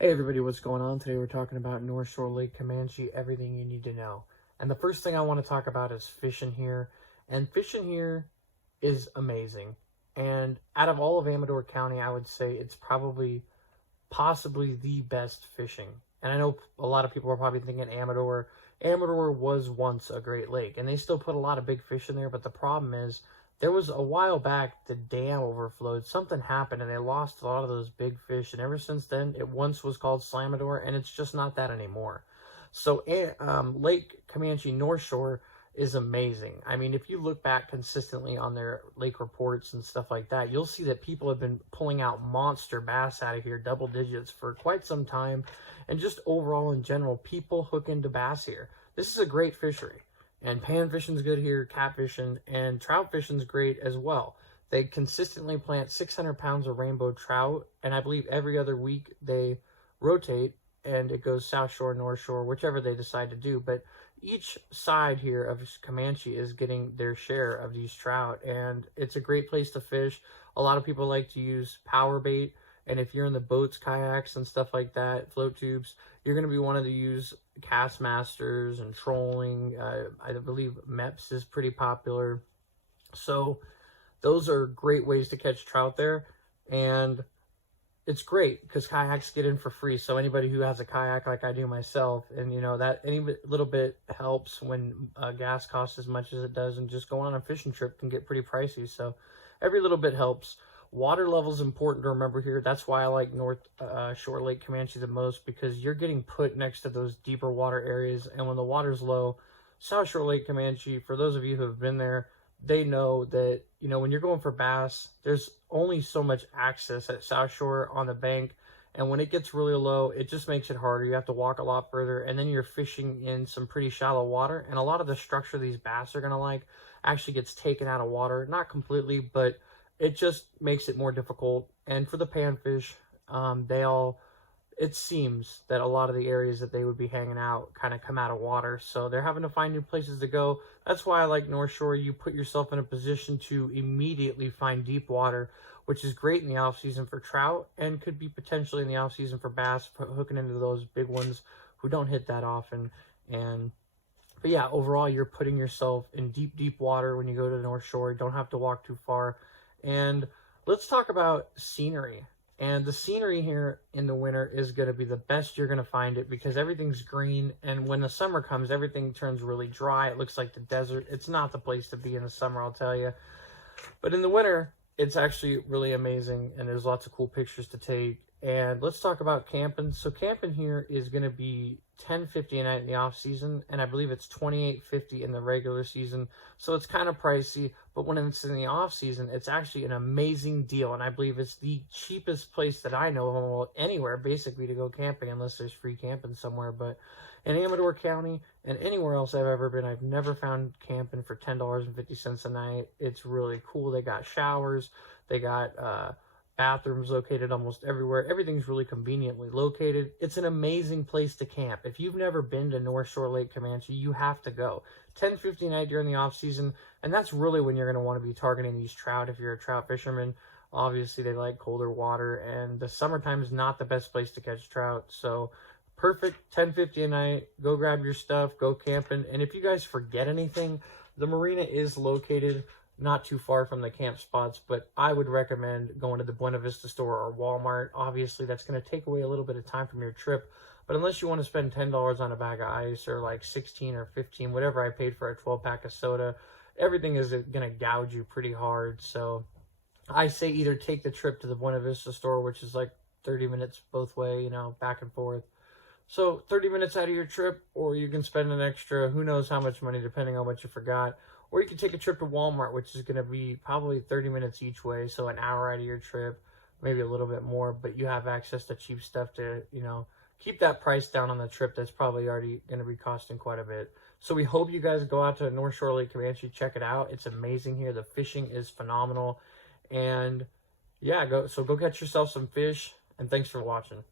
Hey everybody, what's going on? Today we're talking about North Shore Lake Camanche, everything you need to know. And the first thing I want to talk about is fishing here. And fishing here is amazing. And out of all of Amador County, I would say it's possibly the best fishing. And I know a lot of people are probably thinking Amador. Amador was once a great lake, and they still put a lot of big fish in there, but the problem is there was a while back the dam overflowed, something happened, and they lost a lot of those big fish, and ever since then it once was called Slamador, and it's just not that anymore. So Lake Camanche North Shore is amazing. I mean, if you look back consistently on their lake reports and stuff like that, you'll see that people have been pulling out monster bass out of here, double digits, for quite some time. And just overall in general, people hook into bass here. This is a great fishery. And pan fishing's good here, catfishing, and trout fishing's great as well. They consistently plant 600 pounds of rainbow trout, and I believe every other week they rotate, and it goes South Shore, North Shore, whichever they decide to do. But each side here of Camanche is getting their share of these trout, and it's a great place to fish. A lot of people like to use power bait, and if you're in the boats, kayaks, and stuff like that, float tubes, you're going to be wanting to use Castmasters and trolling. I believe MEPS is pretty popular. So those are great ways to catch trout there, and it's great because kayaks get in for free. So anybody who has a kayak like I do myself, and you know that any little bit helps when gas costs as much as it does, and just going on a fishing trip can get pretty pricey. So every little bit helps. Water level is important to remember here. That's why I like North Shore Lake Camanche the most, because you're getting put next to those deeper water areas, and when the water's low, South Shore Lake Camanche, for those of you who have been there, they know that, you know, when you're going for bass, there's only so much access at South Shore on the bank, and when it gets really low, it just makes it harder. You have to walk a lot further, and then you're fishing in some pretty shallow water, and a lot of the structure these bass are going to like actually gets taken out of water. Not completely, but it just makes it more difficult. And for the panfish, it seems that a lot of the areas that they would be hanging out kind of come out of water, so they're having to find new places to go. That's why I like North Shore. You put yourself in a position to immediately find deep water, which is great in the off season for trout, and could be potentially in the off season for bass, hooking into those big ones who don't hit that often. But yeah, overall, you're putting yourself in deep water when you go to the North Shore. You don't have to walk too far. And let's talk about scenery. And the scenery here in the winter is going to be the best you're going to find it, because everything's green, and when the summer comes, everything turns really dry. It looks like the desert. It's not the place to be in the summer, I'll tell you. But in the winter, it's actually really amazing, and there's lots of cool pictures to take. And let's talk about camping. So camping here is going to be $10.50 a night in the off season, and I believe it's $28.50 in the regular season. So it's kind of pricey, but when it's in the off season, it's actually an amazing deal. And I believe it's the cheapest place that I know of anywhere, basically, to go camping, unless there's free camping somewhere. But in Amador County and anywhere else I've ever been, I've never found camping for $10.50 a night. It's really cool. They got showers, they got bathrooms located almost everywhere. Everything's really conveniently located. It's an amazing place to camp. If you've never been to North Shore Lake Camanche, you have to go. $10.50 a night during the off season, and that's really when you're going to want to be targeting these trout if you're a trout fisherman. Obviously, they like colder water, and the summertime is not the best place to catch trout. So perfect, $10.50 a night. Go grab your stuff, go camping. And if you guys forget anything, the marina is located not too far from the camp spots, but I would recommend going to the Buena Vista store or Walmart. Obviously, that's going to take away a little bit of time from your trip, but unless you want to spend $10 on a bag of ice, or like 16 or 15, whatever I paid for a 12-pack of soda, everything is going to gouge you pretty hard. So I say either take the trip to the Buena Vista store, which is like 30 minutes both way, you know, back and forth. So 30 minutes out of your trip, or you can spend an extra, who knows how much money, depending on what you forgot. Or you can take a trip to Walmart, which is going to be probably 30 minutes each way, so an hour out of your trip, maybe a little bit more, but you have access to cheap stuff to, you know, keep that price down on the trip that's probably already going to be costing quite a bit. So we hope you guys go out to North Shore Lake Camanche, check it out. It's amazing here. The fishing is phenomenal. And yeah, go catch yourself some fish, and thanks for watching.